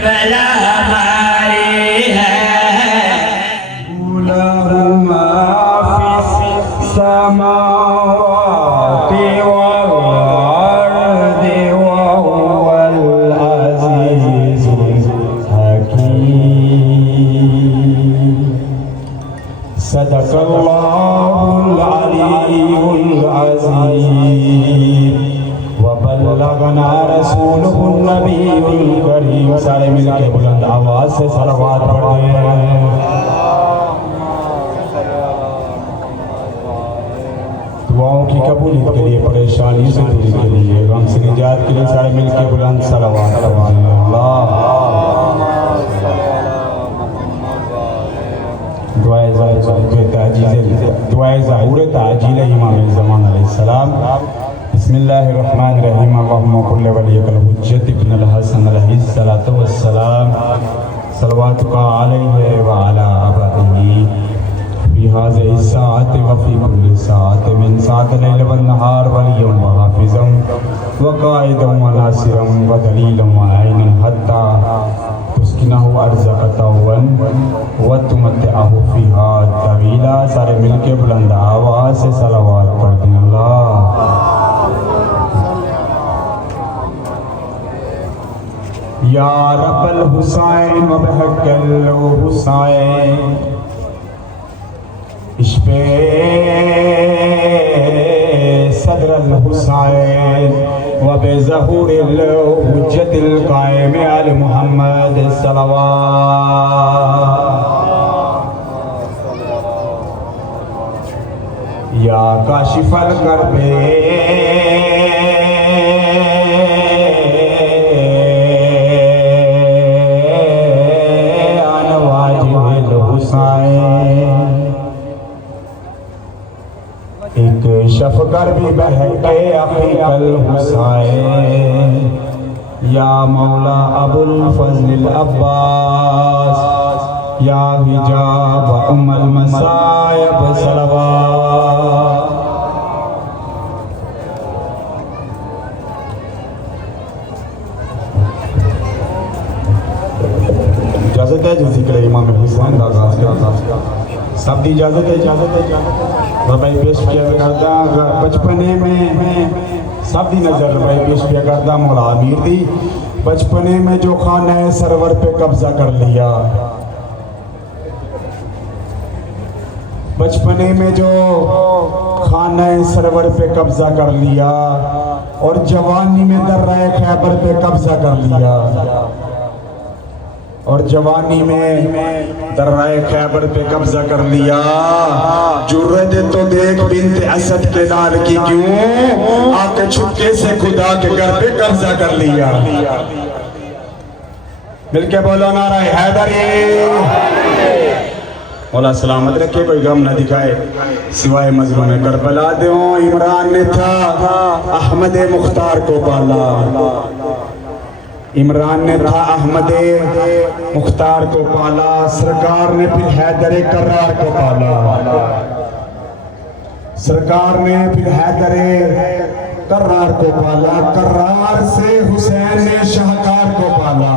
Karbala हमारी है। लहुमा फिस समावाति वल अर्दि व हुवल अज़ीज़ुल हकीम। सदक़ल्लाहुल अलीयुल अज़ीम व बल्लगना रसूलुहुन नबियुल करीम। सारे मिलके बुलंद आवाज से सलावत पढ़ते हैं। दुआओं की कबूलियत के लिए, परेशानी से दूरी के लिए, गम से निजात के लिए सारे मिलके बुलंद सलावत पढ़ते हैं। अल्लाह दुआए ज़हूर ताजील इमाम ज़मान अलैहिस्सलाम। बिस्मिल्लाहिर्रहमानिर्रहीम। अल्लाहुम्मा कुल्लि वलियकल हुज्जत इब्नुल हसन अलैहिस्सलातु वस्सलाम सलवातुका अलैहि व अला आबाइही फी हाज़िहि साअति व फी कुल्लि साअति मिन साअतिल लैल वन नहार वलिय्यन व हाफ़िज़न व क़ाइदन व नासिरन व दलीलन व ऐनन हत्ता तुस्किनहु अर्ज़क़तवन व तुमत्तिअहु फ़ीहा तवीला। सारे मिलके बुलंद आवाज़ से सलावत पढ़ते हैं। अल्लाह या रब्बल हुसैन व बहक़ल हुसैन इश्क़े सदरल हुसैन व बेज़हूरिल हुज्जतिल क़ाइम अल मुहम्मद सल्लल्लाहु या काशिफल करबे एक शफ़क़र भी बहके अक़ीक़ल हुसैन या मौला अबुल फ़ज़्ल अब्बास या हिजाब उम्मुल मसायब सलवात। इजाज़त है जो ज़िक्र इमाम हुसैन का आगाज़ किया। सब दी इजाज़त है, इजाज़त है, इजाज़त है। भाई पेश किया करदा बचपने में सब दी नज़र भाई पेश किया करदा मौला अमीर दी। बचपने में जो खाना सरवर पे कब्जा कर लिया, बचपने में जो खाना सरवर पे कब्जा कर लिया और जवानी में दर्राए खैबर पे कब्जा कर लिया, और जवानी में दर्राए खैबर पे कब्जा कर लिया। जुर्रत तो देख बिन्त असद के लाल की क्यों आके छुपके से खुदा के घर पे कब्जा कर लिया। मिलके बोलो नारा हैदरी। मौला सलामत रखे, कोई गम न दिखाए सिवाय मजलूम करबला दो। इमरान ने था अहमद मुख्तार को पाला, इमरान ने था अहमद मुख्तार को पाला। सरकार ने फिर हैदर कर्रार को पाला, सरकार ने फिर हैदर कर्रार को पाला। कर्रार से हुसैन ने शाहकार को पाला,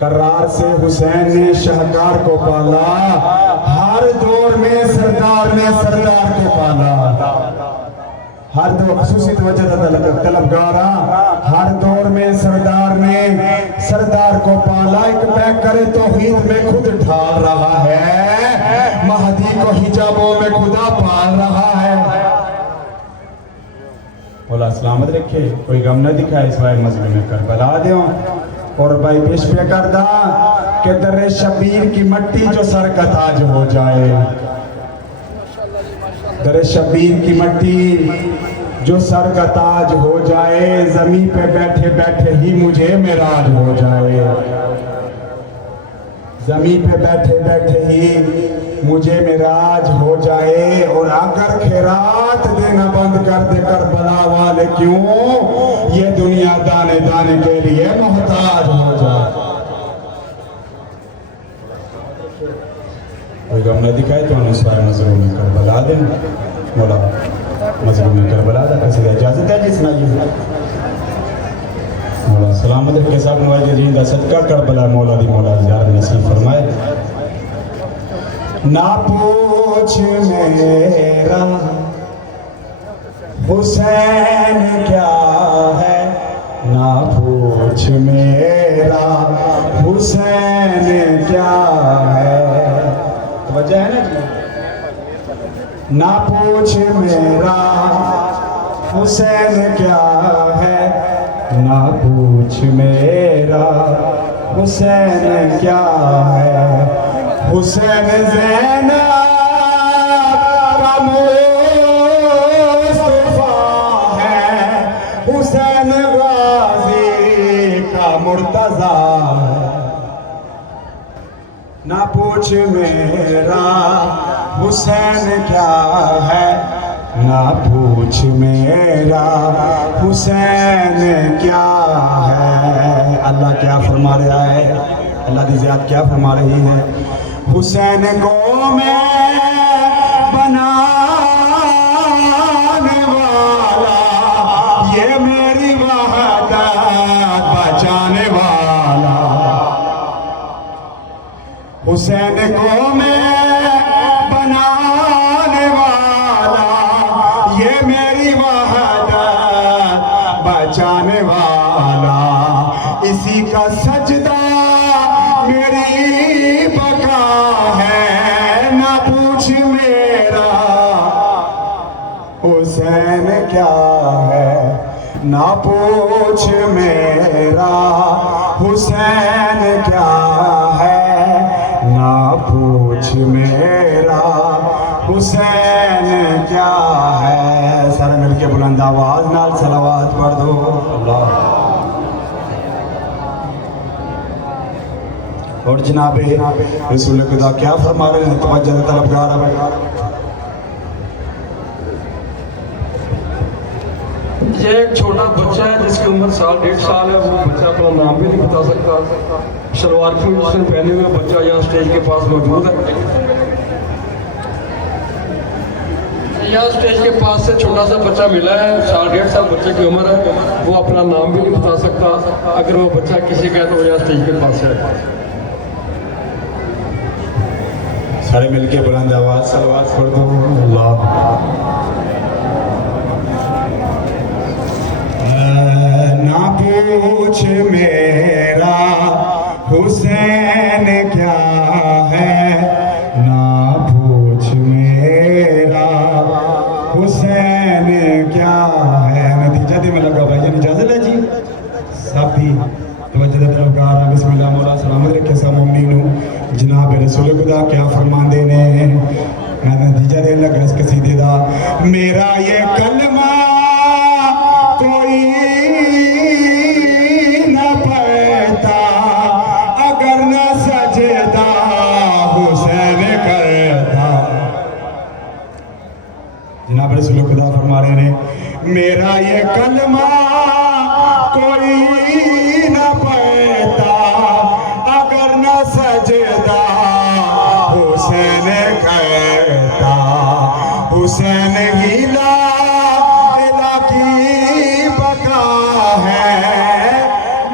कर्रार से हुसैन ने शाहकार को पाला। हर दौर में सरदार ने सरदार को पाला, हर दो खसूसी तलबगारा हर दौर में सरदार ने सरदार को पाला। एक पैकर तौहीद में खुद ढाल रहा है, महदी को हिजाबों में खुदा पाल रहा है। बोला सलामत रखे, कोई गम न दिखाए सिवाय मजलूम में करबला दो। और भाई पेश पे करदा कि दर्रे शबीर की मट्टी जो सर का ताज हो जाए, दर्रे शबीर की मट्टी जो सर का ताज हो जाए। जमीन पे बैठे बैठे ही मुझे मेराज हो जाए, जमीन पे बैठे बैठे ही मुझे मेराज हो जाए। और अगर खैरात देना बंद कर दे करबला वाले क्यों ये दुनिया दाने दाने के लिए मोहताज हो जाए। कोई गम न दिखाए तो मजलूम में करबला दे। मौला मजलूम में करबला दा कैसे इजाजत है जिसना मौला सलामत रखे साहब मुआजिरीन दा सदका करबला मौला दी मौला ज़ियारत नसीब फरमाए। ना पूछ मेरा हुसैन क्या है, ना पूछ मेरा हुसैन क्या है। वजह है ना पूछ मेरा हुसैन क्या है, ना पूछ मेरा हुसैन क्या है। हुसैन ज़ैनब का मुस्तफा है, हुसैन गाजी का मुर्तज़ा है। ना पूछ मेरा हुसैन क्या है, ना पूछ मेरा हुसैन क्या है। अल्लाह क्या फरमा रहा है, अल्लाह की ज़ात क्या फरमा रही है। हुसैन को मैं बनाने वाला, ये मेरी वहदत बचाने वाला। हुसैन को मैं बनाने वाला, ये मेरी वहदत बचाने वाला। इसी का सजदा मेरी बका है, ना पूछ मेरा हुसैन क्या है, ना पूछ मेरा हुसैन क्या है, ना पूछ मेरा हुसैन क्या है। सारे मिलके बुलंद आवाज नाल सलावत पढ़ दो। अल्लाह। और जनाब रसूल खुदा क्या फरमा रहे हैं, तवज्जो तलबगार है। ये एक छोटा बच्चा है जिसकी उम्र साल 1.5 साल है। वो बच्चा अपना नाम भी नहीं बता सकता। शलवार कमीज उसने पहने हुए बच्चा यहाँ स्टेज के पास मौजूद है। यहाँ स्टेज के पास से छोटा सा बच्चा मिला है, साल 1.5 साल बच्चे की उम्र है। वो अपना नाम भी नहीं बता सकता। अगर वो बच्चा किसी का है तो यहाँ स्टेज के पास है। सारे मिलके बुलंद आवाज सलावत पढ़ दो। अल्लाह। ना पूछ मेरा हुसैन क्या है, ना पूछ मेरा हुसैन क्या है। नतीजा दे में लगा भाई जान इजाजत है जी सब दी तवज्जो तलबगार। बिस्मिल्लाह मौला सलामत रखे सब मोमिनू। जनाब रसूल खुदा क्या फरमांदे ने, मैं नतीजा देने लगा इस कसीदे दा। मेरा ये कलमा कोई न पढ़ता, अगर न सजदा हुसैन करता। जनाब रसूल खुदा फरमा रहे ने, मेरा ये कलमा कोई न पढ़ता, अगर न सजदा हुसैन करता। हुसैन ही ला इला की बका है,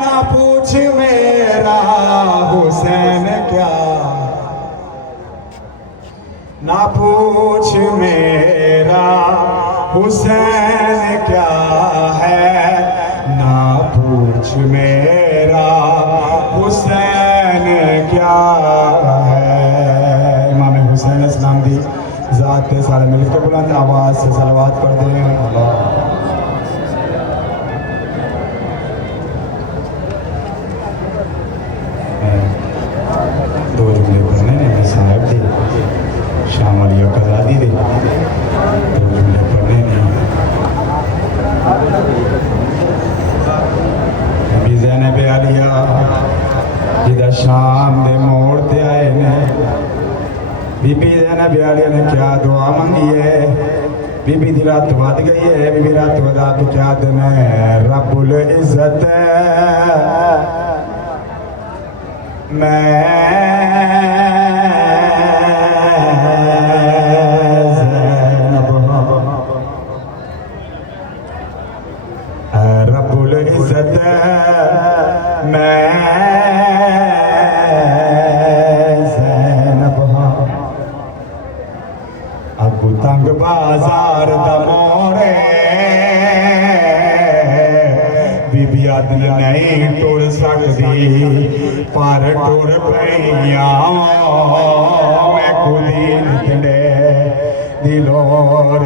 ना पूछ मेरा हुसैन क्या, ना पूछ मेरा हुसैन क्या है, ना पूछ मेरा हुसैन क्या है। इमाम हुसैन इस्लाम दी ज़ात के सारे मिलकर बुलंद आवाज़ से सलावत पढ़ दें। अल्लाह। दो जुमले पढ़ने ने मैं साहब दी शाम वाली कज़ादी दे, दो जुमले पढ़ने ने। बीबी ज़ैनब आलिया जिदा शाम दे मोड़ ते आए ने, बीबी ज़ैनब आलिया ने क्या दुआ मंगी है। बीबी दी रात वध गई है, बीबी रात वधा के क्या दिन है। रब्बुल इज़्ज़त मैं ज़ैनब रब्बुल इज्जत मैं ज़ैनब हां अगू तंग बाजार दा मोड़े बीबी आदमी नहीं टुर सकती पर टुर पईयां मैं कुदीन तड़े दिलोर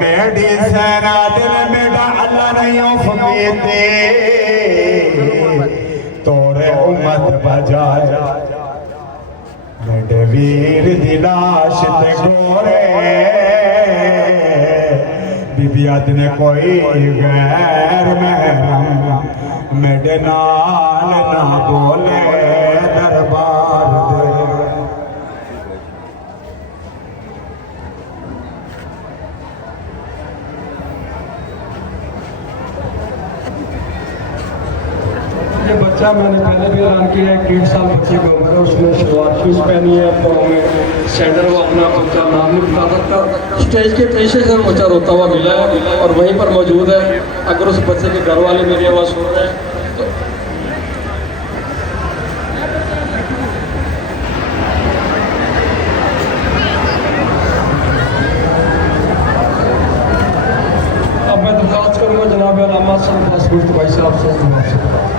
मेरी सेना दिल मेरा अल्लाह नहीं फकीते तोरे उम्मत बजाया मेरे वीर दी लाश ते गोरे बीबी आदमी कोई गैर महरम मेरे नाल ना बोले दरबार दे ये बच्चा मैंने पहले भी ऐलान किया है 1.5 साल बच्चे की उम्र है उसने शलवार शूज पहनी है पाँव में सैंडल वो अपना बच्चा नाम नहीं बता सकता स्टेज के पीछे से बच्चा रोता हुआ मिला है और वहीं पर मौजूद है अगर उस बच्चे के घर वाले मेरी आवाज़ सुन रहे हैं तो अब मैं दरख्वास्त करूँगा जनाब अलामा सरफराज भाई साहब से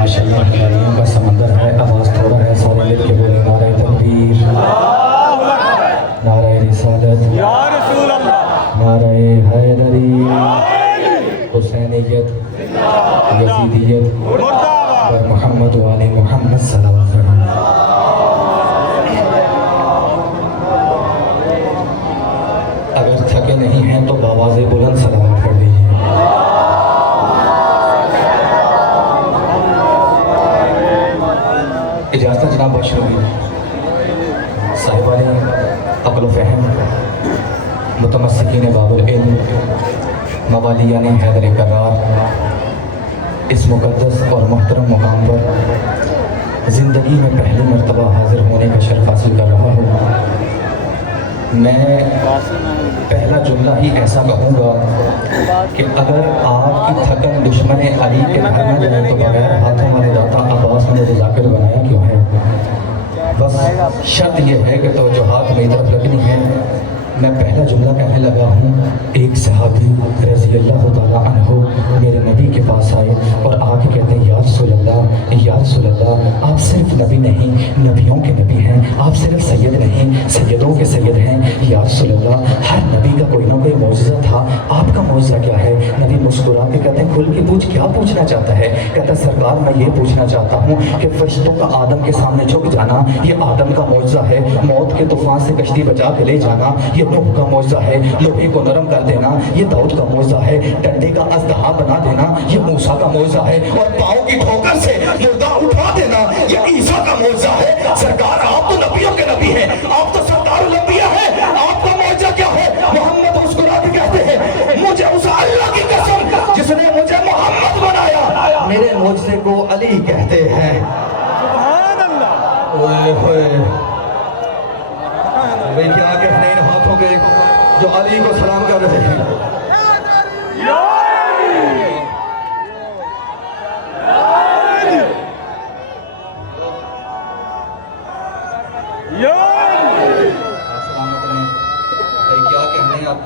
माशाअल्लाह खिलाड़ियों का समंदर है आवाज़ थोड़ा है सारे मिल के बोले नारे तकबीर नारे रिसालत नारे हैदरी हुसैनियत यजीदियत और मोहम्मद वाले मोहम्मद सल्लल्लाहु अलैहि वसल्लम अगर थके नहीं हैं तो बावाज़े बुलंद सलावत कर दीजिए इजाज़त जनाब बशरूबी साहिबान अक़ल फ़हम मुतमस्सिकीन बाबुल इल्म मवालियान हैदर करार इस मुक़द्दस और मोहतरम मुकाम पर ज़िंदगी में पहली मरतबा हाज़िर होने का शर्फ़ हासिल कर रहा हूँ मैं पहला जुमला ही ऐसा कहूँगा कि अगर आपकी थकन दुश्मन अली के घर में जाए तो बगैर हाथों वाले दाता अब्बास ने जाकिर बनाया क्यों है बस शर्त यह है कि तवज्जुहात मेरी तरफ लगनी है मैं पहला जुमला कहने लगा हूँ एक सहाबी रज़ी अल्लाह तआला अन्हु मेरे नबी के पास आए और आके कहते हैं या रसूल अल्लाह आप सिर्फ नबी नहीं नबियों के नबी हैं आप सिर्फ सैयद नहीं सैयदों के सैयद हैं या रसूल अल्लाह हर नबी का कोई ना कोई मौजज़ा था आपका मौजज़ा क्या है नबी मुस्कुरा के कहते हैं खुल के पूछ क्या पूछना चाहता है कहता सरकार मैं ये पूछना चाहता हूँ कि फरिश्तों का आदम के सामने झुक जाना ये आदम का मौजज़ा है मौत के तूफान से कश्ती बचा के ले जाना ये नूह का मौजज़ा है लोहे को नरम कर देना ये दाऊद का मौजज़ा है डंडे का अज़दहा बना देना ये मूसा का मौजज़ा है और पाँव की ठोकर से मुर्दा उठा देना ये ईसा का मौजज़ा है सरकार आप तो नबियों के नबी हैं आप तो सरदारुल अंबिया हैं आपका मौजज़ा क्या है मोहम्मद मुस्कुरा के कहते हैं मुझे उस अल्लाह की कसम जिसने मुझे मोहम्मद बनाया मेरे मौजज़े को अली कहते हैं ओए होए भाई क्या कहने इन हाथों के जो अली को सलाम कर रहे हैं क्या कहने हैं आप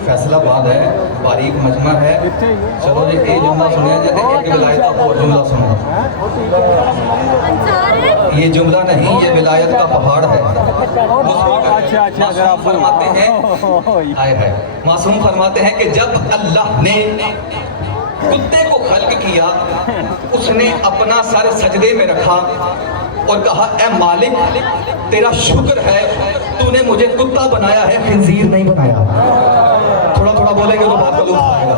फैसलाबाद है, बारीक मजमा है। चलो जी ये जुमला सुनिया जाए तो एक विलायत का और जुमला सुनो। ये जुमला नहीं, ये विलायत का पहाड़ है। मासूम फरमाते हैं, आए है मासूम फरमाते हैं कि जब अल्लाह ने कुत्ते को खल्क किया, उसने अपना सर सजदे में रखा और कहा, ए मालिक तेरा शुक्र है तूने मुझे कुत्ता बनाया है, खिंजीर नहीं बनाया। थोड़ा थोड़ा बोलेंगे तो बात का लुत्फ आएगा।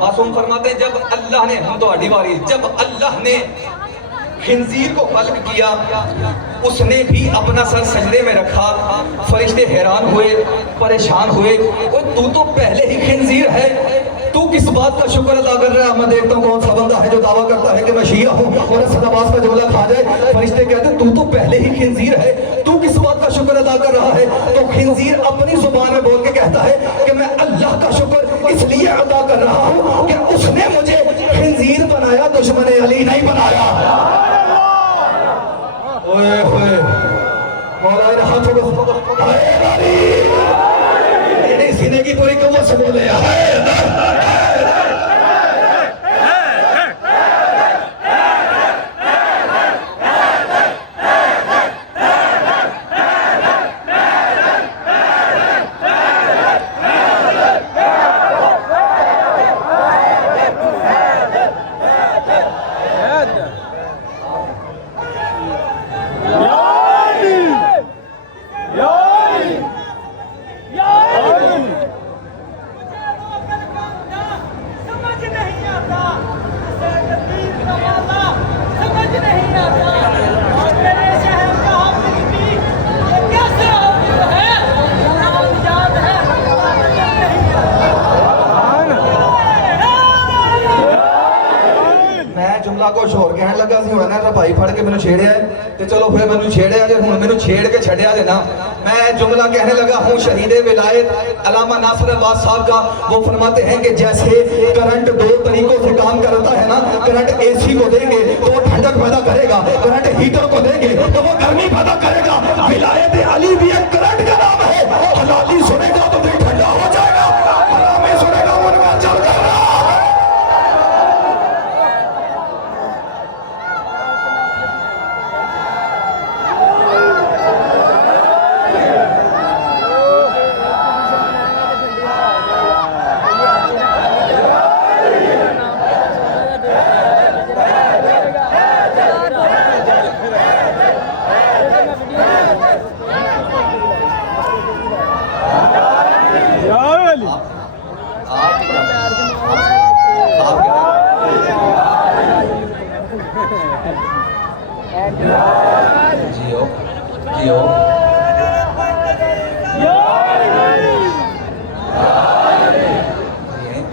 मासूम फरमाते हैं जब अल्लाह ने, हम तो आड़ी बारी, जब अल्लाह ने खिंजीर को खल्क किया, उसने भी अपना सर सजदे में रखा। फरिश्ते हैरान हुए, परेशान हुए, ओए तू तो पहले ही खिंजीर है, तू किस बात का शुक्र अदा कर रहा है? मैं देखता हूँ कौन सा बंदा है जो दावा करता है कि मैं शिया हूँ और सदाबाज का जुमला खा जाए। फरिश्ते कहते तू तो पहले ही खिंजीर है, तू किस बात का शुक्र अदा कर रहा है? तो खिंजीर अपनी जुबान में बोल के कहता है कि मैं अल्लाह का शुक्र इसलिए अदा कर रहा हूँ कि उसने मुझे खिंजीर बनाया, दुश्मन अली नहीं बनाया। ओए ओए मौला इन हाथों को सीने की पूरी कमर से बोले कुछ होर कहन लगा सी होना ना भाई फड़ के मैंने छेड़िया है तो चलो फिर मैंने छेड़िया जे हुण मैंने छेड़ के छड़िया जे ना। मैं जुमला कहने लगा हूँ शहीद विलायत अल्लामा नासिर अब्बास साहब का। वो फरमाते हैं कि जैसे करंट दो तरीकों से काम करता है ना, करंट एसी को देंगे तो वो ठंडक पैदा करेगा, करंट हीटर को देंगे तो वो गर्मी पैदा करेगा। विलायत अली भी एक करंट का नाम है। हलाली सुनेगा तो दिल ठंडा हो जाएगा, हरामी सुनेगा उनका चल जाएगा। जियो जियो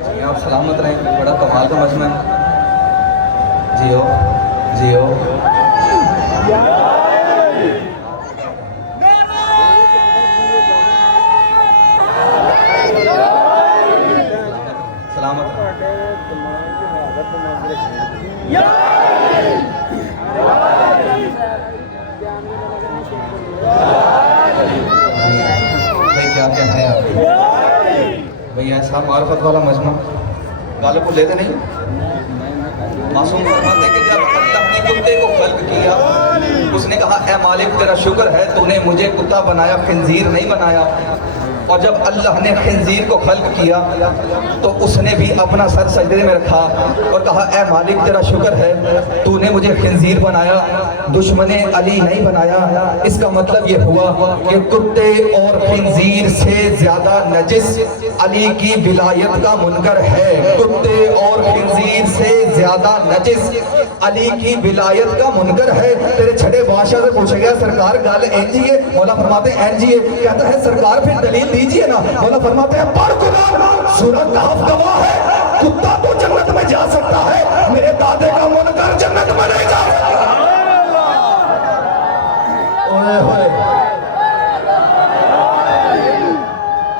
जी आप सलामत रहें, बड़ा कमाल का मजमा है। जियो जियो सलामत भाई क्या क्या है आप भाई ऐसा मार्फत वाला मजमा गाले को लेते नहीं। मासूम फरमाते कि जब अल्लाह ने कुत्ते को खल्क किया, उसने कहा ए मालिक तेरा शुक्र है तूने मुझे कुत्ता बनाया, खिंजीर नहीं बनाया। और जब अल्लाह ने खिंजीर को खल्क किया तो उसने भी अपना सर सजदे में रखा और कहा ए मालिक तेरा शुक्र है तूने मुझे खिंजीर बनाया, दुश्मने अली नहीं बनाया। इसका मतलब ये हुआ कि कुत्ते और खिंजीर से ज्यादा नजिस अली की विलायत का मुनकर है। कुत्ते और खिंजीर से ज्यादा नजिस अली की विलायत का मुनकर है। तेरे छठे बादशाह से पूछा गया सरकार गल एनजीए, मौला फरमाते एनजीए। कहता है सरकार फिर दलील दीजिए ना। मौला फरमाते हैं पढ़ कुरान, सूरह कहफ गवाह है, कुत्ता तो जन्नत में जा सकता है, मेरे दादे का मुनकर जन्नत में नहीं जा सकता। ओए होए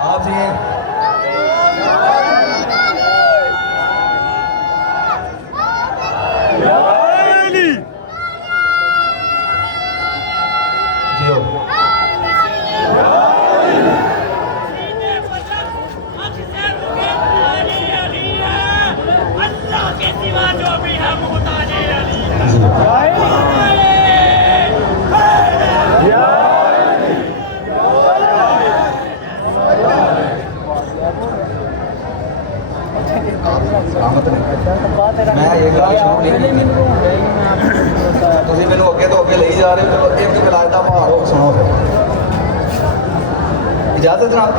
आप ये जियो अल्लाह के सिवा जो भी है मुहताज ਆਮਦ ਨਹੀਂ ਮੈਂ ਇਹ ਗੱਲ ਸ਼ੁਰੂ ਨਹੀਂ ਕੀਤੀ ਤੁਸੀਂ ਮੈਨੂੰ ਅੱਗੇ ਤੋਂ ਅੱਗੇ ਲਈ ਜਾ ਰਹੇ ਹੋ ਚਲੋ ਇੱਕ ਵਿਲਾਇਤ ਦਾ ਭਾਰ ਹੋ ਸੁਣੋ ਫਿਰ इजाजत जनाब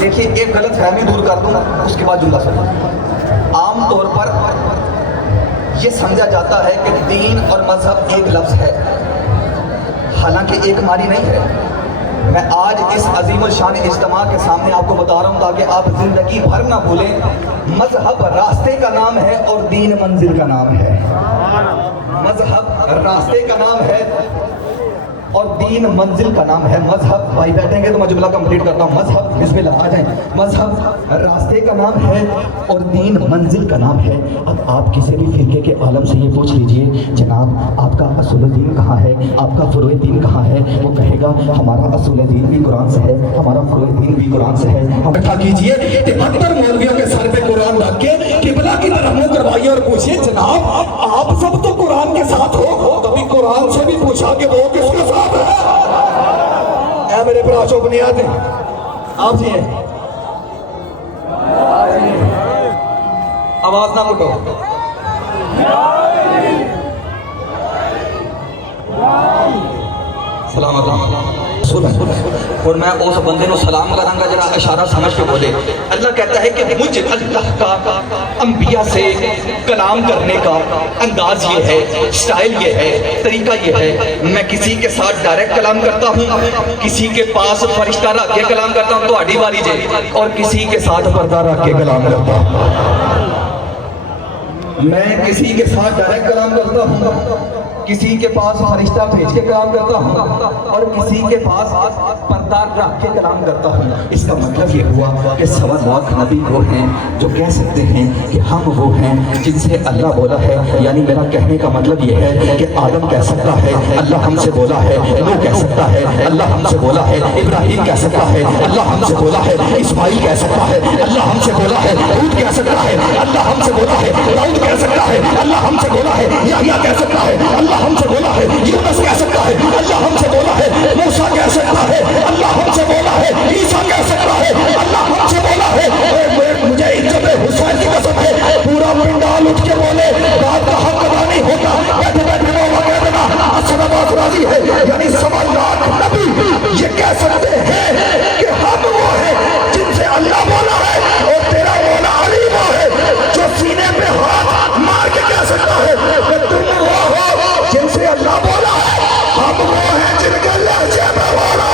देखिए एक गलत फहमी दूर कर दूंगा उसके बाद जुमला सुनो आम तौर पर यह समझा जाता है कि दीन और मजहब एक लफ्ज़ है हालांकि एक मानी नहीं है मैं आज इस अजीम शान इज्तिमा के सामने आपको बता रहा हूँ ताकि आप जिंदगी भर ना भूलें मजहब रास्ते का नाम है और दीन मंजिल का नाम है मजहब रास्ते का नाम है और दीन मंजिल का नाम है मजहब भाई बैठेंगे तो मैं जुमला कंप्लीट करता हूँ मजहब बिस्मिल्लाह आ जाए मजहब रास्ते का नाम है और दीन मंजिल का नाम है अब आप किसी भी फिरके के आलम से ये पूछ लीजिए जनाब आपका असूल दीन कहाँ है आपका फुरुए दीन कहाँ है वो कहेगा हमारा असूल दीन भी कुरान से है हमारा फुरुए दीन भी कुरान से है हम इकट्ठा कीजिए 73 मौलवियों के सर पे कुरान रख के किबला की तरफ मुंह करवाइए और पूछिए जनाब आप सब तो कुरान के साथ हो कभी कुरान से भी पूछा कि वो किसके साथ है मेरे प्राचो बुनियाद आप जी आवाज ना उठो सलाम और मैं उस बंदे को सलाम करांगा जरा इशारा समझ के बोले अल्लाह कहता है कि मुझ अल्लाह का अंबिया से कलाम करने का अंदाज ये है स्टाइल ये है तरीका ये है मैं किसी के साथ डायरेक्ट कलाम करता हूँ किसी के पास फरिश्ता रख के कलाम करता हूँ तो आड़ी बारी जे और किसी के साथ पर्दा रख के कलाम करता हूँ मैं किसी के साथ डायरेक्ट कलाम करता हूँ किसी के पास फरिश्ता भेज के कलाम करता हूँ और किसी के पास पर्दा रख के कलाम करता हूँ इसका मतलब ये हुआ कि 1.25 लाख नबी वो हैं जो कह सकते हैं कि हम वो हैं जिनसे अल्लाह बोला है यानी मेरा कहने का मतलब ये है कि आदम कह सकता है अल्लाह हमसे बोला है नूह कह सकता है अल्लाह हमसे बोला है इब्राहिम कह सकता है अल्लाह हमसे बोला है इस्माइल कह सकता है अल्लाह हमसे बोला है हूद कह सकता है अल्लाह हमसे बोला है दाऊद कह सकता है अल्लाह हमसे बोला है याह्या कह सकता है अल्लाह हमसे बोला है यूनुस कह सकता है अल्लाह हमसे बोला है मूसा कह सकता है अल्लाह हमसे बोला है ईसा कह सकता है अल्लाह हमसे बोला है मुझे इज्जत हुसैन की कसम है पूरा पिंडाल उठ के बोले बात का हक अदा नहीं होता बैठे बैठे मौला कह देना असलाबाद राजी है यानी 1.25 लाख नबी ये कह सकते हैं कि हम वो हैं जिनसे अल्लाह बोला है और तेरा मौला अली वो है जो सीने पे हाथ मार के कह सकता है कि तुम वो हो जिनसे अल्लाह बोला है हम वो हैं जिनके लहजे में बोला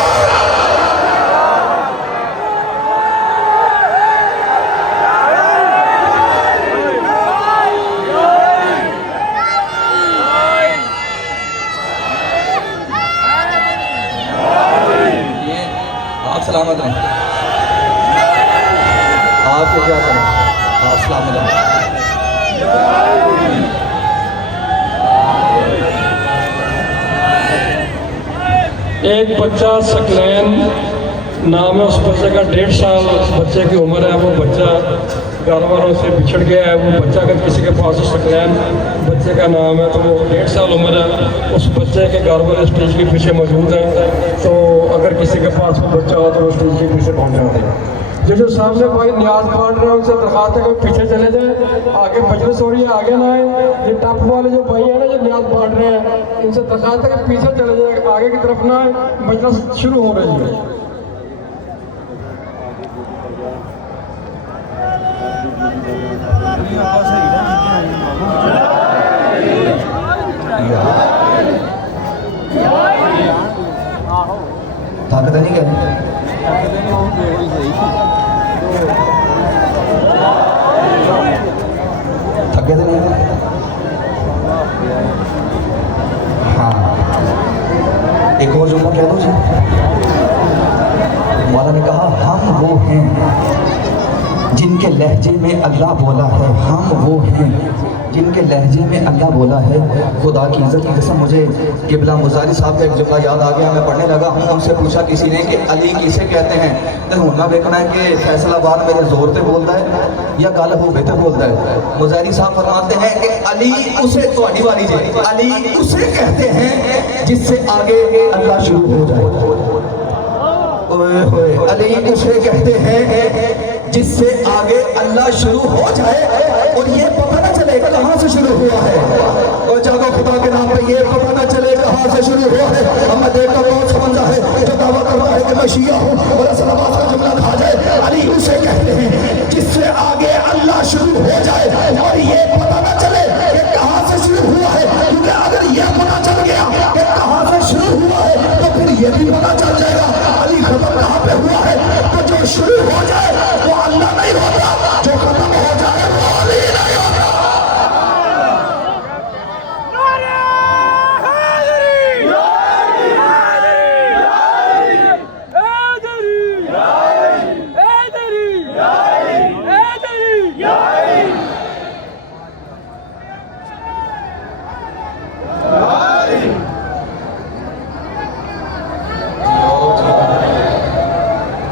आप सलामत रहें आपके क्या करें आप सलामत रहें एक बच्चा सकलैन नाम है उस बच्चे का 1.5 साल बच्चे की उम्र है वो बच्चा घर वालों से बिछड़ गया है वो बच्चा अगर किसी के पास सकलैन बच्चे का नाम है तो वो 1.5 साल उम्र है उस बच्चे के घर वाले स्टेज के पीछे मौजूद हैं तो अगर किसी के पास वो बच्चा हो तो वो स्टेज के पीछे पहुँच जाते हैं जो सामने भाई न्याज बांट रहे हैं उनसे दरखास्त है कि पीछे चले जाए आगे मजलिस हो रही है आगे ना आए ये टप वाले जो भाई है ना ये न्याज बांट रहे हैं इनसे दरखास्त है कि पीछे चले जाए आगे की तरफ ना आए मजलिस शुरू हो रही है ताकत नहीं क्या थके तो नहीं? हाँ, एक और जुमला कह दो जी। मौला ने कहा हम वो हैं जिनके लहजे में अल्लाह बोला है, हम वो हैं जिनके लहजे में अल्लाह बोला है। खुदा की इज्जत की कसम मुझे किबला मुजारी साहब का एक जुमला याद आ गया। मैं पढ़ने लगा हूँ, उनसे पूछा किसी ने कि अली किसे कहते हैं, तो होना देखना है कि फैसलाबाद मेरे जोर से बोलता है या गल हो बेहतर बोलता है। मुजारी साहब फरमाते हैं कि अली उसे, थोड़ी वाली जी, अली उसे कहते हैं जिससे आगे अल्लाह शुरू हो जाए। ओए होए, अली उसे कहते हैं जिससे आगे अल्लाह शुरू हो जाए और ये पता ना चले कहाँ से शुरू हुआ है। और जागो खुदा के नाम पे, ये पता ना चले कहाँ से शुरू हुआ है। अब मैं देखता बहुत समझा है जो दावा करता है कि मैं शिया हूँ और असल आवाज का जुमला खा जाए। अली उसे कहते हैं जिससे आगे अल्लाह शुरू हो जाए और ये पता ना चले कि कहाँ से शुरू हुआ है, क्योंकि अगर ये पता चल गया कि कहाँ से शुरू हुआ है तो फिर ये भी पता चल जाएगा अली खत्म कहाँ पे हुआ है। तो जो शुरू हो जाए वो अल्लाह नहीं होता, जो खत्म हो जाए वो अली नहीं होता।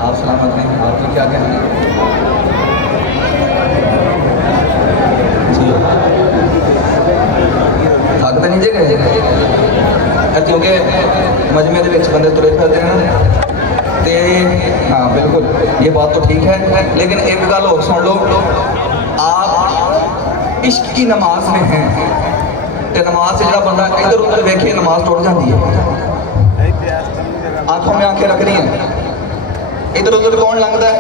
आप सलामत हैं? आपकी क्या कहना है जी? थक तो नहीं जे गए क्योंकि मजमे के बंदे तुरे फिरते हैं ना, तो हाँ बिल्कुल ये बात तो ठीक है, लेकिन एक गल और सुन लो, आप इश्क की नमाज में हैं तो नमाज से जो बंदा इधर उधर वेखे नमाज टुट जाती है। आंखों में आंखें रख रही हैं, इधर उधर कौन लंघता है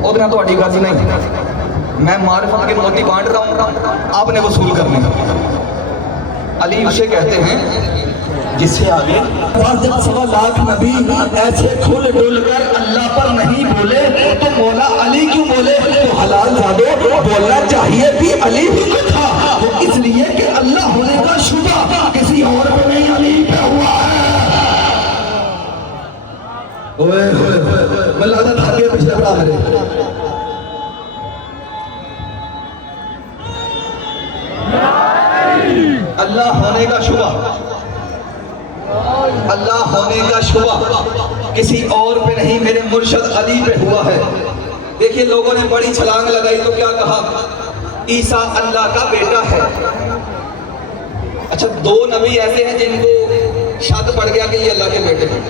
उधर ना थोड़ी गज नहीं। मैं मारिफत के मोती बांट रहा हूँ, आपने वसूल करने। अली उसे कहते हैं जिससे आगे जब 1.25 लाख नबी ऐसे खुल डुल कर अल्लाह पर नहीं बोले तो मौला अली क्यों बोले? तो हलाल जादो बोलना चाहिए भी अली ही को था, वो इसलिए कि अल्लाह होने का शुबा किसी और पे नहीं, अली पे हुआ है। ओए मैं लगता था कि पिछले बड़ा मेरे अल्लाह होने का शुबा, अल्लाह होने का शुबा किसी और पे नहीं, मेरे मुर्शद अली पे हुआ है। देखिए लोगों ने बड़ी छलांग लगाई तो क्या कहा, ईसा अल्लाह का बेटा है। अच्छा, 2 नबी ऐसे हैं जिनको शक पड़ गया कि ये अल्लाह के बेटे हैं।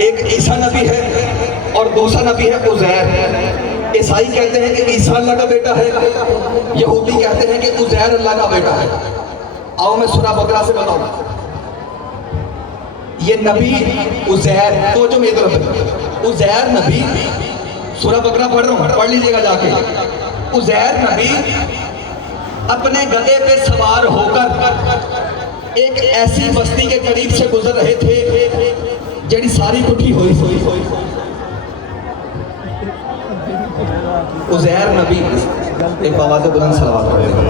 एक ईसा नबी है और दूसरा नबी है उज़ैर। ईसाई कहते हैं कि ईसा अल्लाह का बेटा है, यहूदी कहते हैं कि उज़ैर अल्लाह का बेटा है। आओ मैं सूरह बकरा से बताऊं, ये नबी उज़ैर, तो जो मेरी तरफ उज़ैर नबी, सूरह बकरा पढ़ रहा हूं, पढ़ लीजिएगा जाके। उज़ैर नबी अपने गधे पे सवार होकर एक ऐसी बस्ती के करीब से गुजर रहे थे जड़ी सारी कुठी हुई। उज़ैर नबी, एक आवाज़ से बुलंद सलावत पढ़ेगा।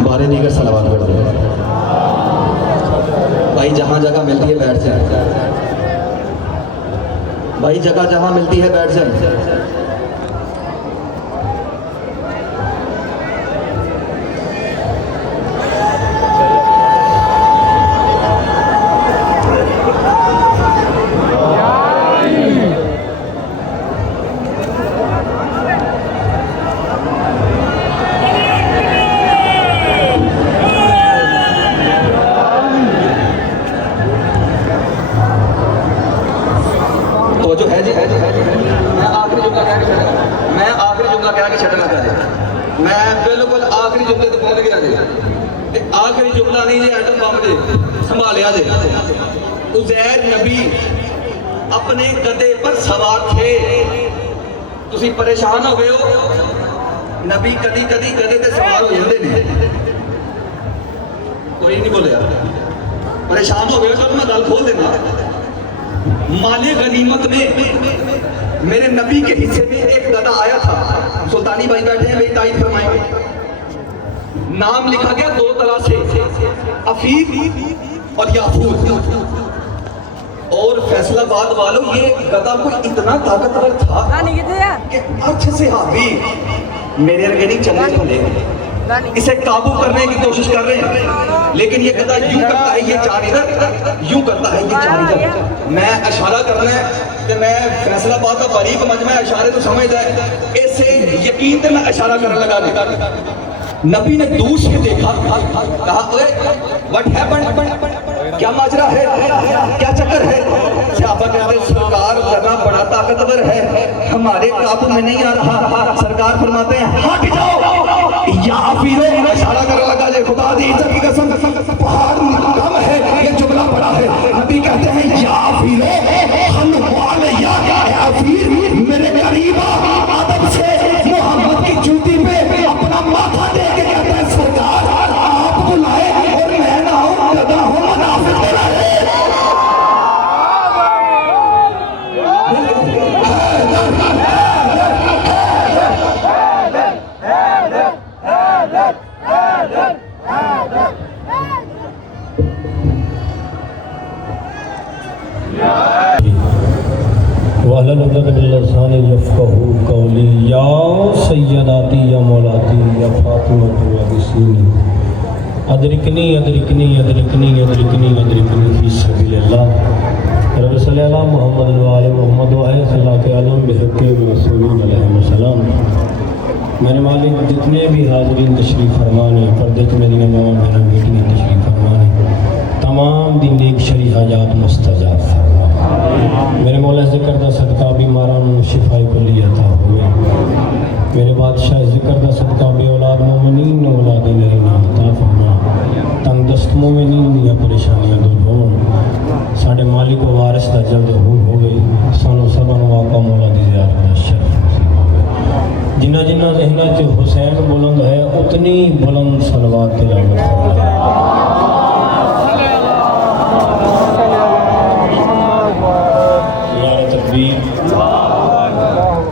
बारे दीगर सलावत पढ़ देगा भाई, जहाँ जगह मिलती है बैठ जाए भाई, जगह जहाँ मिलती है बैठ जाए। आखिरी जुमला नहीं जी, एटम बम दे संभालिया दे। उज़ैर नबी अपने गधे पर सवार थे। तुसी परेशान हो गए हो, नबी कदी कदी गधे ते सवार हो जाते हैं। कोई नहीं बोले परेशान हो गया तो मैं गल खोल देना। माले गनीमत में मेरे नबी के हिस्से में एक गधा आया था। सुल्तानी भाई बैठे हैं, मेरी तारीफ फरमाएंगे। नाम लिखा गया दो तरह से, अफीर और याफूर। और फैसलाबाद वालों, ये गधा कोई इतना ताकतवर था कि अच्छे से हावी मेरे अर्गे नहीं चलने चले, इसे काबू करने की कोशिश कर रहे हैं, लेकिन ये गधा यूं करता है, ये चार इधर, यूं करता है, ये चार इधर। मैं इशारा करना है कि मैं फैसलाबाद का बारीक मजमा इशारे तो समझदा है, ऐसे यकीन से मैं इशारा करने लगा। नबी ने दूर से देखा, कहा व्हाट हैपेंड, क्या माजरा है, क्या चक्कर है? सहाबा कहते सरकार गधा बड़ा ताकतवर है, हमारे काबू में नहीं आ रहा। सरकार फरमाते हैं हट जाओ या अफीरो। इशारा करने लगा, जे खुदा दी इज्जत की कसम, पहाड़ कम है, ये जुमला बड़ा है। नबी कहते हैं या अफीरो, हम वाले या अफीर मेरे करीब अदब से मोहम्मद की जूती पे अपना माथा दे के कहता है सरकार आप बुलाए और मैं ना हूं, गधा हूं, मुनाफिक बुलाए। वहलन उक़दत-ए-लिसानी यफ़क़हू क़ौली या सय्यदाती या मौलाती या फ़ातिमतु या हुसैनी अदरिकनी अदरिकनी अदरिकनी अदरिकनी अदरिकनी फ़ी सबीलिल्लाह। रब्बि सल्लि अला मुहम्मद व आले मुहम्मद व सल्लल्लाहु अलैहि बिहक़्क़ि रसूलिन अलैहिस्सलाम। मेरे मालिक जितने भी हाज़रीन तशरीफ़ फरमान हैं, पर्दे के मेरी नवां मेरा बेटियाँ तशरीफ़ फरमान हैं, तमाम दी नेक शरी हाजात मुस्तजाब फरमा। मेरे मौला ज़िक्र दा सदका बीमारां नूं शिफाए कुल्ली अता होवे। मेरे बादशाह ज़िक्र दा सदका बे औलाद मोमिनीन नूं औलादे नरीना अता फरमा। तंगदस्त मोमिनीन दी परेशानियां दूर होण, साडे मालिक व वारिस दा जल्द हूर होवे। सानू सबन वाका मौला दी ज़ियारत दा शरफ नसीब होवे। जिन्ना जिन्ना ज़हना च हुसैन बुलंद है, उतनी बुलंद सलवात तिलावत फरमा।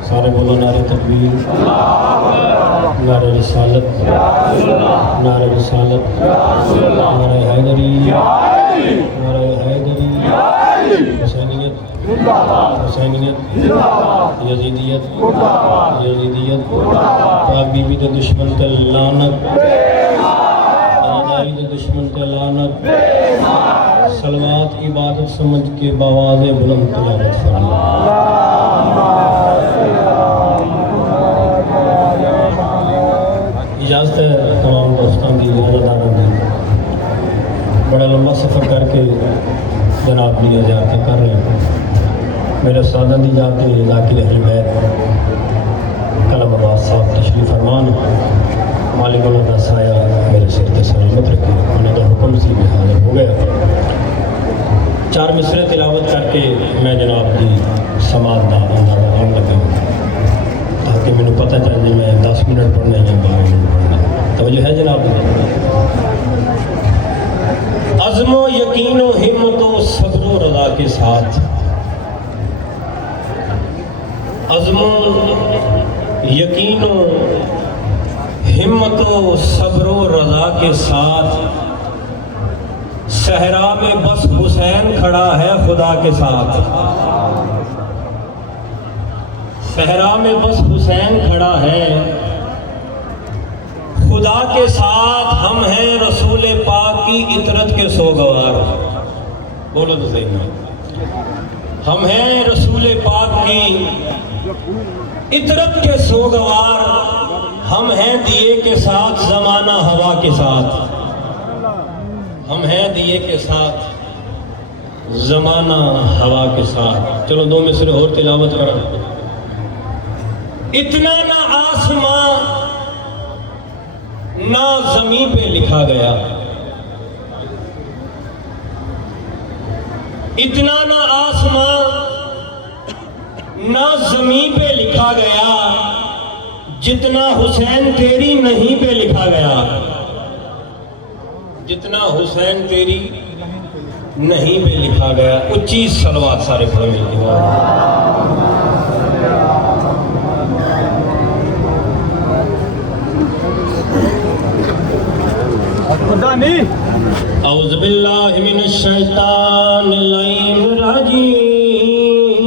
सारे बोलो नारे तकबीर, नारे रिसालत, नारे रिसालत, नारे हैदरी, नारे हैदरी, हुसैनियत, हुसैनियत, यजीदियत, यजीदियत, पाक बीबी के दुश्मन ते लानत, आज़ादारी के दुश्मन ते लानत। सलवात इबादत समझ के बावाज़े बुलंद तिलावत फरमा। इजाज़त है तमाम दोस्तों की, यादादारों की। बड़ा लंबा सफ़र करके जनाब की ज़ियारत कर रहे हैं। मेरे उस्ताद की जाते ज़ाकिर अहले बैत कलम अब्बास साहब तशरीफ़ फरमान। मालिक उन्होंने साया मेरे सिर पर सलामत रखे, उन्होंने हुक्म से भी हाजिर हो गया। चार मिसरे तिलावत करके मैं जनाब की समात का अंदाज़ा लाने लगा, ताकि मैंने पता चल जाए मैं 10 मिनट पढ़ना या 12 मिनट पढ़ना। तो जो है जनाब, अज़्मो यकीनो हिम्मतो सब्रो रज़ा के साथ, अज़्मो यकीनो हिम्मतो सब्रो रज़ा के साथ, सहरा में बस हुसैन खड़ा है खुदा के साथ। सहरा में बस हुसैन खड़ा है खुदा के साथ, हम हैं रसूल पाक की इतरत के सोगवार। बोलो तो सही ना, हम हैं रसूल पाक की इतरत के सोगवार, हम हैं दिए के साथ ज़माना हवा के साथ, हम हैं दिए के साथ ज़माना हवा के साथ। चलो 2 मिसरे और तिलावत करा। इतना ना आसमां ना ज़मीन पे लिखा गया, इतना ना आसमां ना ज़मीन पे लिखा गया, जितना हुसैन तेरी नहीं पे लिखा गया, जितना हुसैन तेरी नहीं पे लिखा गया। उच्ची सलवात सारे पढ़ मिलती औज़ु बिल्लाहि मिनश शैतानिर रजीम।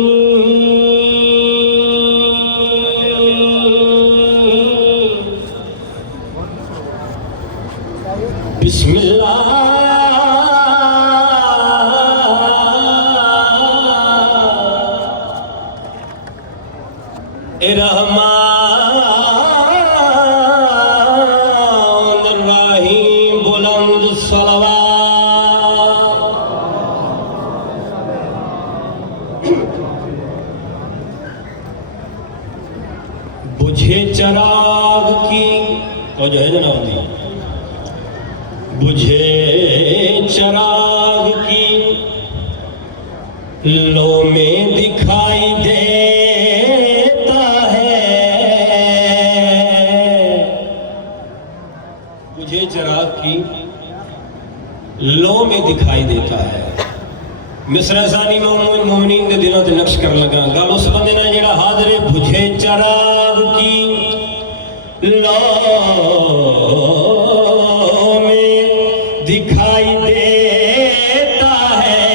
बिस्मिल्लाह बुझे चराग की तो जो है जनाब दी, बुझे चराग की लो में दिखाई देता है। बुझे चराग की लो में दिखाई देता है। मिसरा सानी मोमिनीन दे दिलों ते नक्श कर लगा गल उस बंदे ने जेड़ा हाज़रे बुझे चराग की लो में दिखाई देता है।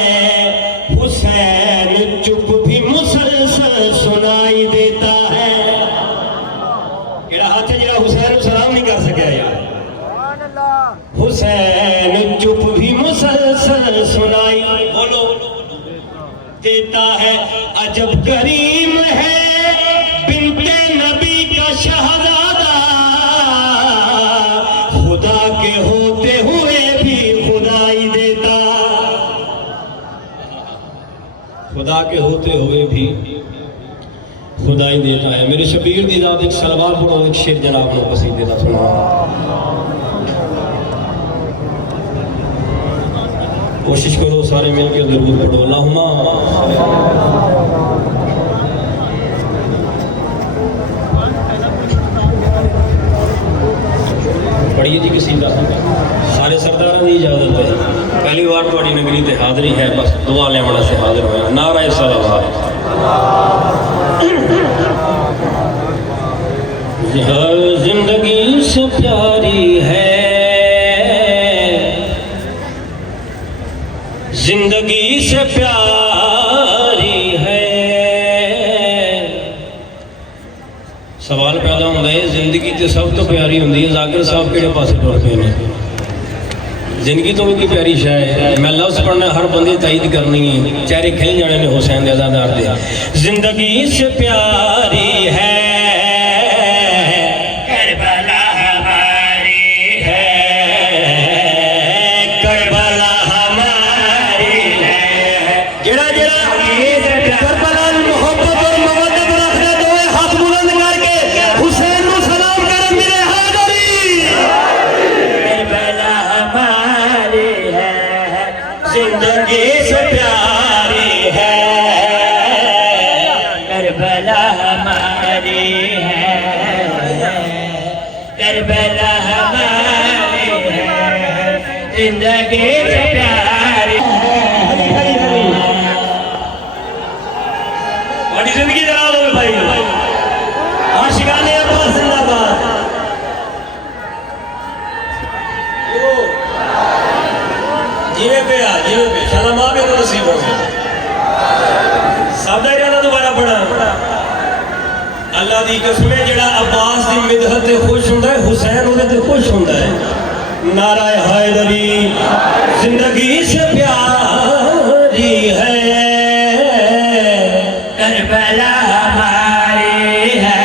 हुसैन चुप भी मुसलसल सुनाई देता है। जेड़ा हाथ है जेड़ा हुसैन सलाम नहीं कर सकिया यार, हुसैन चुप भी मुसलसल सुनाई बोलो देता है। अजब करीम है बिन्ते नबी का शहजादा, खुदा के होते हुए भी खुदाई देता, खुदा के होते हुए भी खुदाई देता है। मेरे शबीर दी दाद एक सलवार पढ़ो, एक शेर जनाब ने पसीदे का सुना। कोशिश करो सारे मिलकर दरूद पढ़ो। अल्लाहुम्मा पढ़िए जी किसी का सारे सरदारों की इजाजत है। पहली बार थोड़ी नगरी ते हाज़री है, बस दुआ लेने से हाजिर होया। नारा सलावत। जिंदगी से प्यारी है, जिंदगी से प्यारी है। सवाल पैदा होता है जिंदगी तो सब तो प्यारी होंगी है, जाकिर साहब किहड़े पासे टुर पे ने? जिंदगी तो भी प्यारी शाय है। मैं लफ्ज़ पढ़ना हर बंदे तायद करनी है, चेहरे खिल जाने ने हुसैन दे अज़ादार दे। जिंदगी से प्यारी है करबला हमारी है, करबला हमारी है। जेड़ा जेड़ा करबला मोहब्बत और मवद्दत रखने दो हाथ बुलंद करके हुसैन को सलाम कर मेरे हाज़री। करबला हमारी है, जिंदगी से प्यारी है, करबला हमारी है, करबला हमारी है, जिंदगी से प्यारी है। बड़ी जिंदगी जरा लो भाई, आशिकाने अब्बास जिंदाबाद। जीवे पे आ, जीवे पे शाला माँ भी तो नसीब हो गया। सादा इरादा दोबारा पढ़ा। अल्लाह दी कसमें जेड़ा अब्बास दी मिदहत ते खुश हुंदा है, हुसैन उहदे ते खुश हुंदा है। नारा हैदरी जिंदगी से प्यारी है, करबला हमारी है,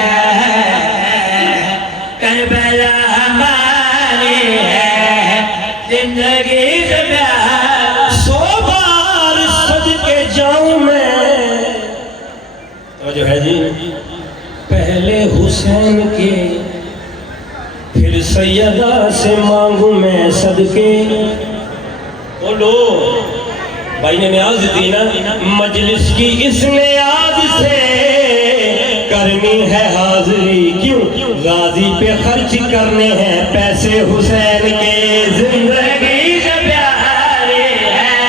करबला हमारी है, जिंदगी से प्यार। 100 बार सज के जाऊं मैं तो जो है जी, पहले हुसैन के फिर सैयदा से मांगू मैं सदके। बोलो भाई ने न्याज दी ना, मजलिस की इसने आज से करनी है हाजिरी, क्यों गाजी पे खर्च करने हैं पैसे हुसैन के। जिंदगी से प्यारी है,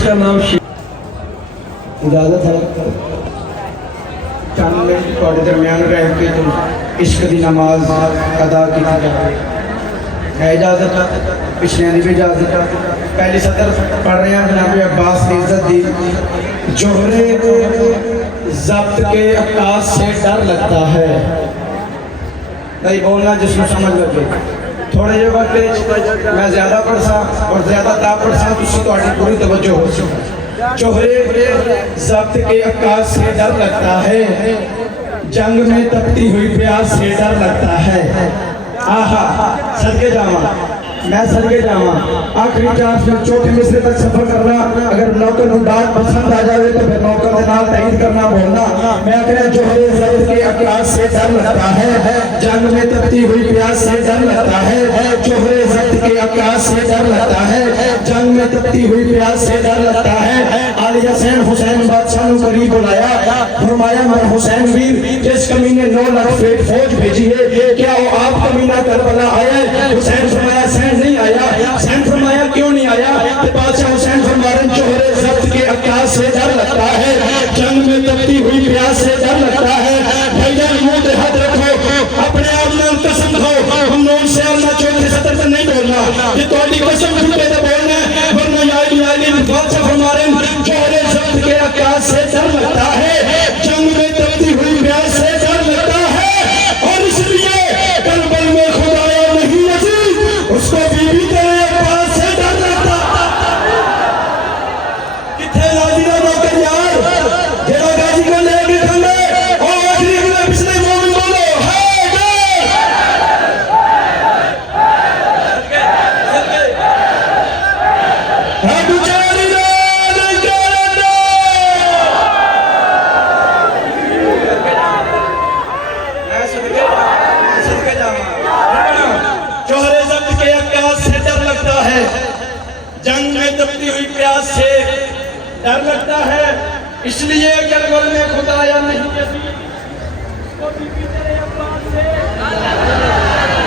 जिसका नाम इजाजत है चंद मिनट थोड़े दरम्यान रह के तुम इश्क की नमाज अदा की जाए है इजाजत पिछले की भी इजाजत पहली सदर पढ़ रहे हैं जनाब अब्बास की इज्जत दी जोहरे को जब्त के अक्कास से डर लगता है नहीं बोलना जिसमें समझ लगे थोड़े जे वक्त मैं ज़्यादा पढ़सा और ज़्यादा ता पढ़सा तो पूरी तवज्जो हो सके जोहरे जब्त के अक्कास से डर लगता है जंग में तपती हुई प्यास से डर लगता है आहा सदके जावा मैं सदके जावा आखिरी 4 से चौथे मिसरे तक सफर करना अगर नौकर डाक पसंद आ जाए तो फिर नौकर के नाल तईद करना बोलना मैं अपने जोहरे जब्त के अक्कास से डर लगता है जंग में तपती हुई प्यास से डर लगता है जोहरे जब्त के अक्कास से डर लगता है जंग में तपती हुई प्यास से डर लगता है आली हसैन हुसैन बादशाह ने करीब बुलाया फरमाया मैं हुसैन वीर जिस कमी ने 9 लाख फौज भेजी है क्या वो आप कमीना करबला आया है हुसैन फरमाया हुसैन नहीं आया हुसैन फरमाया क्यों नहीं आया तो बादशाह हुसैन फरमाया जोहरे जब्त के अक्कास से डर लगता है जंग में तपती हुई प्यास से डर लगता है भाईजान मुंह पे हाथ रखो अपने आप में कसम खाओ हम नौन से अल्लाह चौथे सतर पर नहीं बोलना ये तुम्हारी कसम झूठे तो बोलना वरना याली बादशाह फरमाया जोहरे जब्त के अक्कास से डर लगता है जंग में तपती हुई प्यास से डर लगता है और इसलिए करबल में खुदाया नहीं अजीज उसको बीबी तेरे अब्बास से डर लगता किथे राजी ना नौकर यार जेड़ा गाजी को लेके खंडे और आखिरी में पिछले मोमिन बोलो है दुचारी जोहरे जब्त के अक्कास से डर लगता है जंग में तपती हुई प्यास से डर लगता है इसलिए करबल में खुदाया नहीं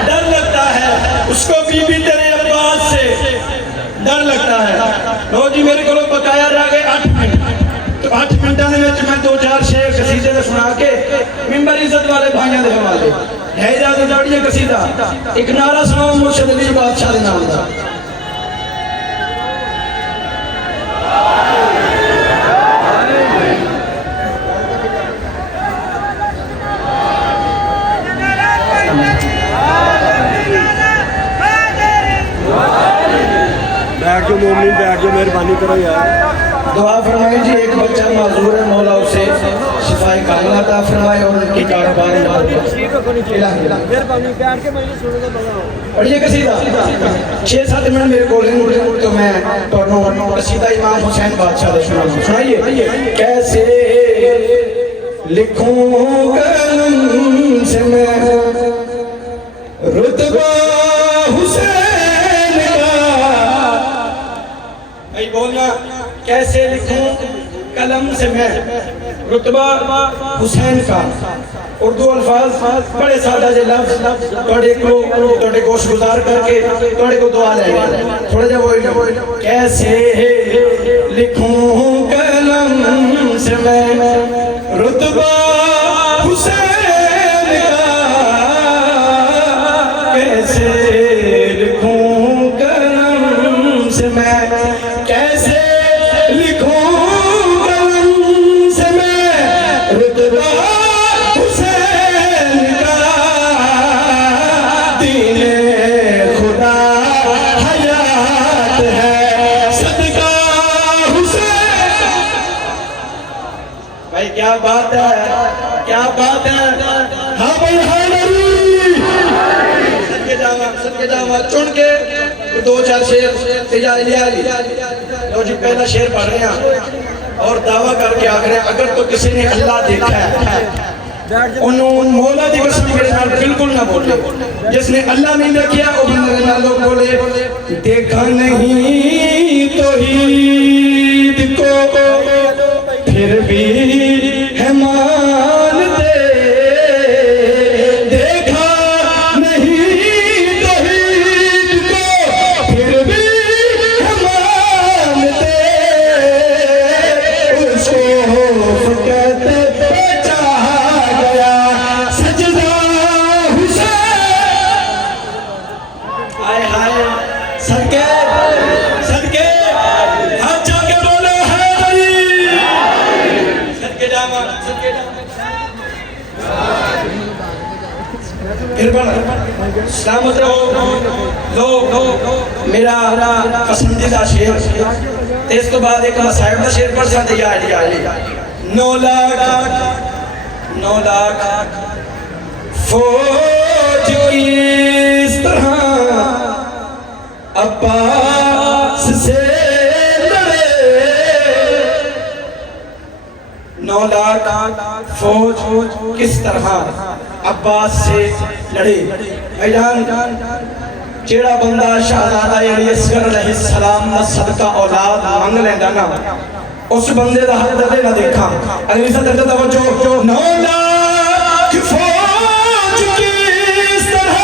डर लगता है उसको बीबी तेरे अब्बास से डर लगता है लो जी मेरे को बकाया रह गए 8 मिनट तो 8 मिनटों में मैं 2-4 शेर कसीदे सुना के मिंबर इज्जत वाले भाइयों के हवाले है इजाजत जोड़िए कसीदा एक नारा सुनाओ मुर्शिद अली बादशाह के नाम का बैठ जो मोमिन बैठ जो मेहरबानी करो यार दुआ फरमाए जी एक बच्चा माजूर है मौला उसे शिफाए कामिला अता फरमाए और उनकी कारोबार पढ़िए कसीदा 6-7 मिनट मेरे को तो मैं कसीदा इमाम हुसैन बादशाह सुनाइए कैसे लिखूं कलम से मैं रुतबा हुसैन का बोलना कैसे लिखूं कलम से मैं रुतबा हुसैन का उर्दू अल्फाज बड़े सादा जे लफ्ज थोड़े गोश गुजार करके थोड़े को दुआ लेंगे थोड़ा जा वो कैसे लिखूं कलम से मैं रुतबा हुसैन का कैसे लिखूं कलम से मैं कैसे लिखूं कलम से मैं रुतबा हुसैन का दीने खुदा हयात है सदका हुसैन भाई क्या बात है हाँ भाई हाँ नहीं सदके जावा चुन के 2-4 शेर लो जी पहला शेर पढ़ रहे हैं और दावा करके आख रहे हैं अगर तो किसी ने अल्लाह देखा है उन्होंने मौला की कसम मेरे नाल बिल्कुल ना बोले जिसने अल्लाह नहीं देखा वो बंदे नाल लोग बोले देखा नहीं तो ईद को फिर भी है मानते देखा नहीं तो ईद को फिर भी है मानते सलामत रहो। लो मेरा पसंदीदा शेर ते इस तो बाद एक साहिब का शेर पढ़ सकते यार 9 लाख फौज इस तरह अब्बास से लड़े। 9 लाख फौज किस तरह अब्बास से लड़े। भाईजान जेड़ा बंदा शहजादा यानी असगर अलैहिस्सलाम दा सदका औलाद मंग लेंदा ना उस बंदे दा हक दे ना देखा। अगली सदर ते तवज्जो 9 लाख फौज किस तरह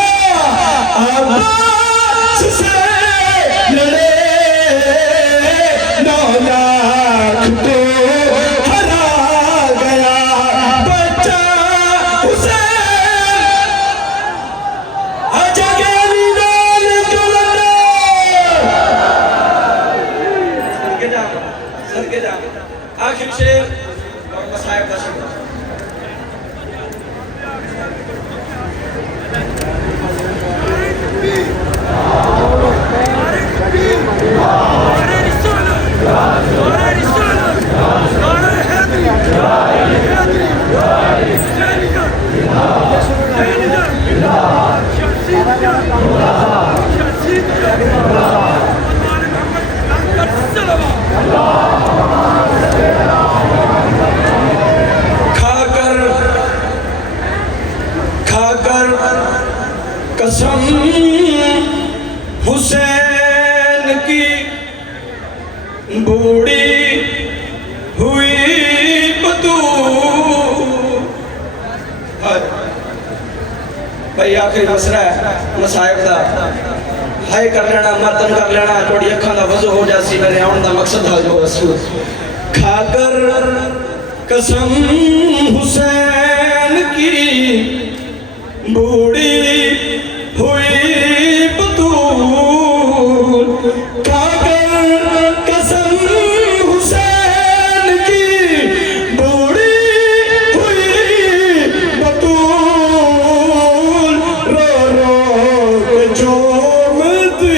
अब्बास से लड़े। 9 लाख तो हरा गया बच्चा हुसैन आजा के निदान जुलने। सदके जा आखिर शेर और मसाइब का शेर। खाकर कसम हुसैन की बूढ़ी हुई बतूल। भाई आखिरी मसला है मसाइब का हाय कर लेना मर्दन कर लेना थोड़ी अखा का वजू हो जासी मेरे आने का मकसद है जो रसूल। खाकर कसम हुसैन की बूढ़ी हुई बतूल। खाकर कसम हुसैन की बूढ़ी हुई बतूल। रो रो के चूमती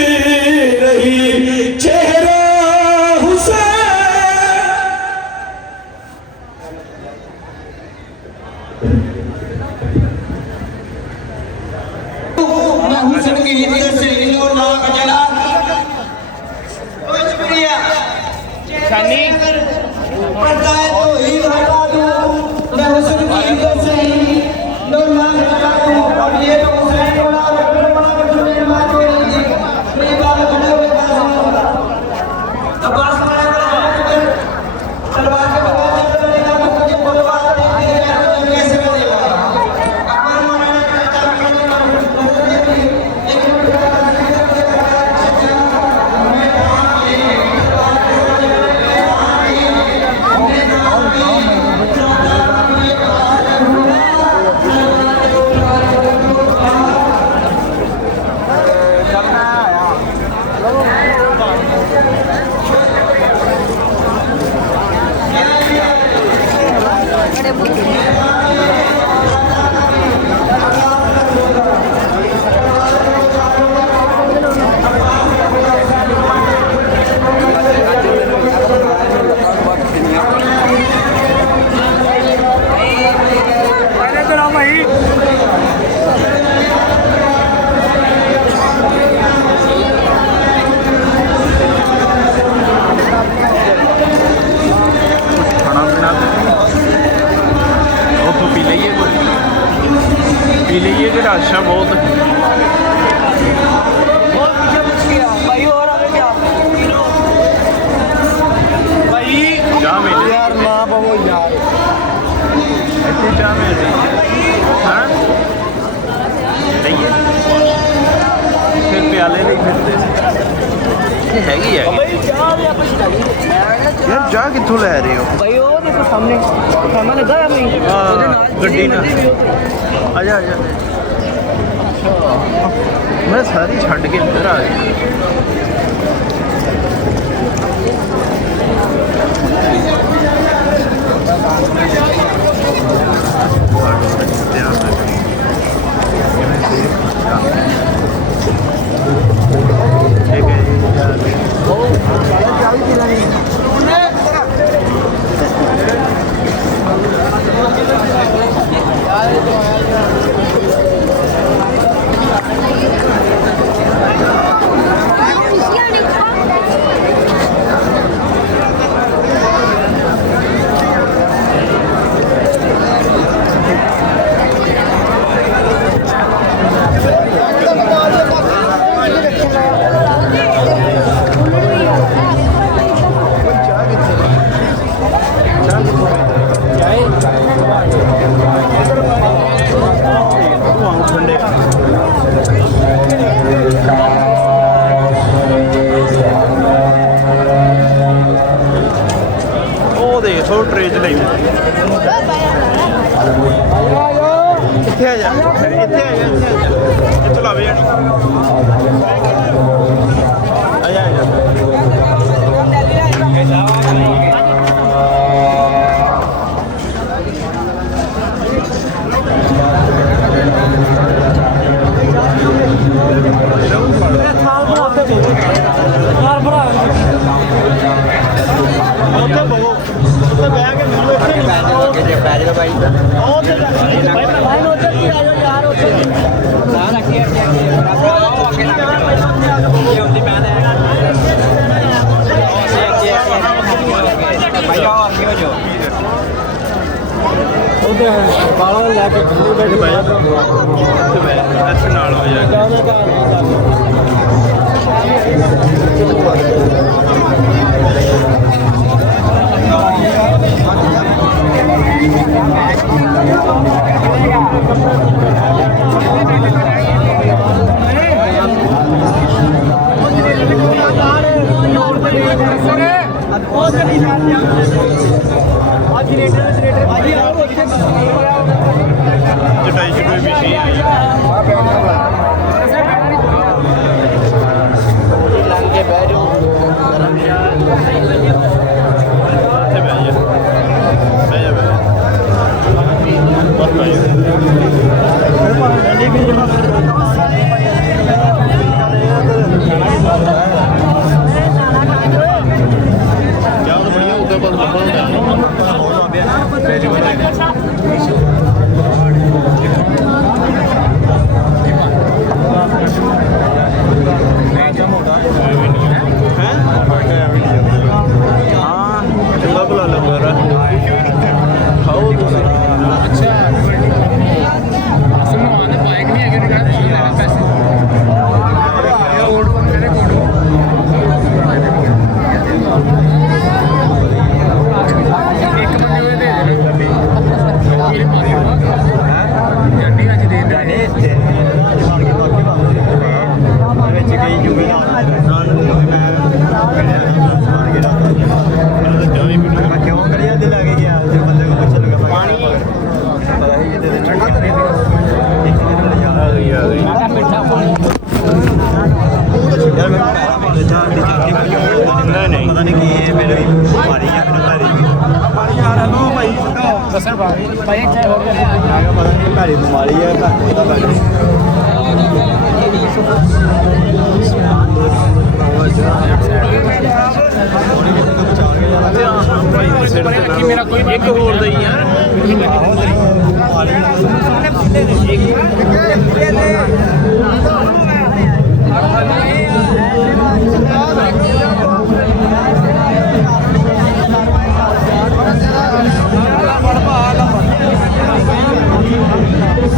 रही चेहरा हुसैन। अच्छा बहुत चाह मिल यार ना पवो यार इतनी चाह मिल रही हाँ फिर प्याले नहीं फिरते हैगी है यार चाह कितों लै रहे हो भाई वो देखो सामने लगा है अपनी गड्डी ना आजा आजा मैं सारी छड़ के अंदर आ गया ध्यान ਇੱਥੇ ਆ ਜਾ ਇੱਥੇ ਆ ਜਾ ਇੱਥੇ ਲਾਵੇ ਜਾਣੀ ਆ ਜਾ ਉੱਥੇ ਬਹੋ ਉੱਥੇ ਬਹਿ ਕੇ ਮੈਨੂੰ ਇੱਥੇ ਨਹੀਂ ਬਹਿ ਜੇ ਪੈ ਜਾਗਾ ਬਾਈ ਉਹ ਤੇ ਬਾਈ ਨੂੰ ਉੱਥੇ ਕੀ ਆ ਜਾਓ ਯਾਰ ਉੱਥੇ ਨਾ ਰੱਖੀ ਰੱਬ ਆਓ ਅੱਗੇ ਲੱਗ ਜਾਂਦੀ ਮੈਂ ਭਾਈ ਆਓ ਅੱਗੇ ਹੋ ਜਾਓ ਉਹਦੇ ਬਾਲਾਂ ਲੈ ਕੇ ਥੱਲੇ ਬੈਠ ਬਹਿ ਤੇ ਮੈਂ ਇੱਥੇ ਨਾਲ ਹੋ ਜਾਏਗਾ ਚਟਾਈ ਚਟਾਈ ਵਿਛੀ ਆਈ ਲੰਘ ਕੇ ਬਹਿ ਜਾਓ ਗਰਮ ਇੱਥੇ ਬਹਿ ਜਾ ਬਹਿ ਜਾ ਬਸ ਬਹਿ ਜਾ ਬੜੀਆਂ ਉੱਤੇ ਪਰ ਪਤਾ ਨਹੀਂ ਕੀ ਇਹ ਮੇਰੇ ਮਾਰੀ ਆ ਮੈਨੂੰ ਭਾਰੀ ਯਾਰ ਹਲੋ ਭਾਈ ਦੱਸਣ ਭਾਈ ਇੱਥੇ ਹੋ ਗਿਆ ਪਤਾ ਨਹੀਂ ਭਾਰੀ ਬਿਮਾਰੀ ਆ ਪਤਾ ਲੱਗ ਮੇਰਾ ਕੋਈ ਇੱਕ ਹੋਰ ਦਾ ਹੀ ਯਾਰ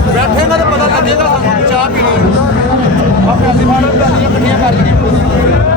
ਬੈਠੇਗਾ ਤਾਂ ਪਤਾ ਲੱਗੇਗਾ ਸਾਨੂੰ ਚਾਹ ਪੀਣੀ ਆ ਪੈਸੇ ਮਾਰੋ ਪੈਸੇ ਇਕੱਠੀਆਂ ਕਰ ਲਈਏ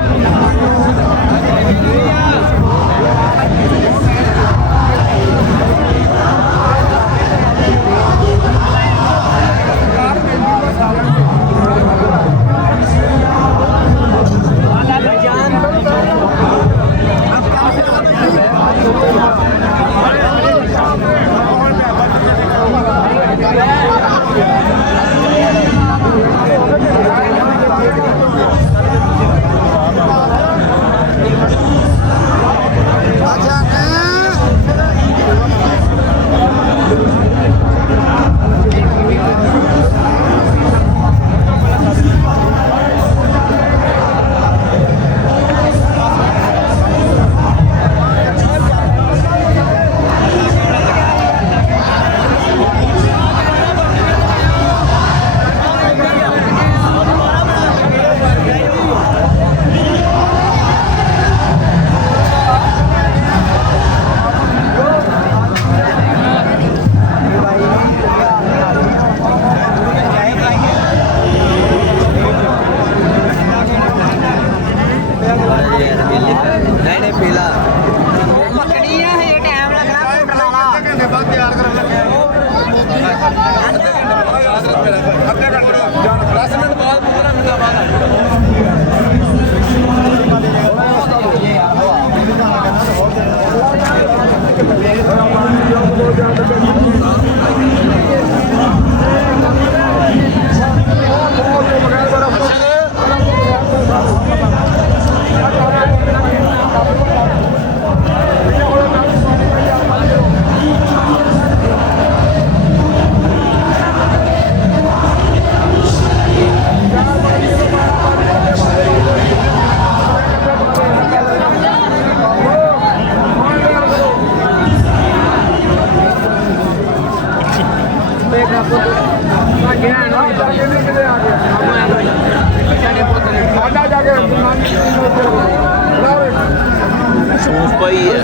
ਸੌਂਫ ਪਾਈ ਹੈ,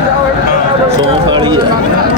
ਸੌਂਫ ਵਾਲੀ ਹੈ।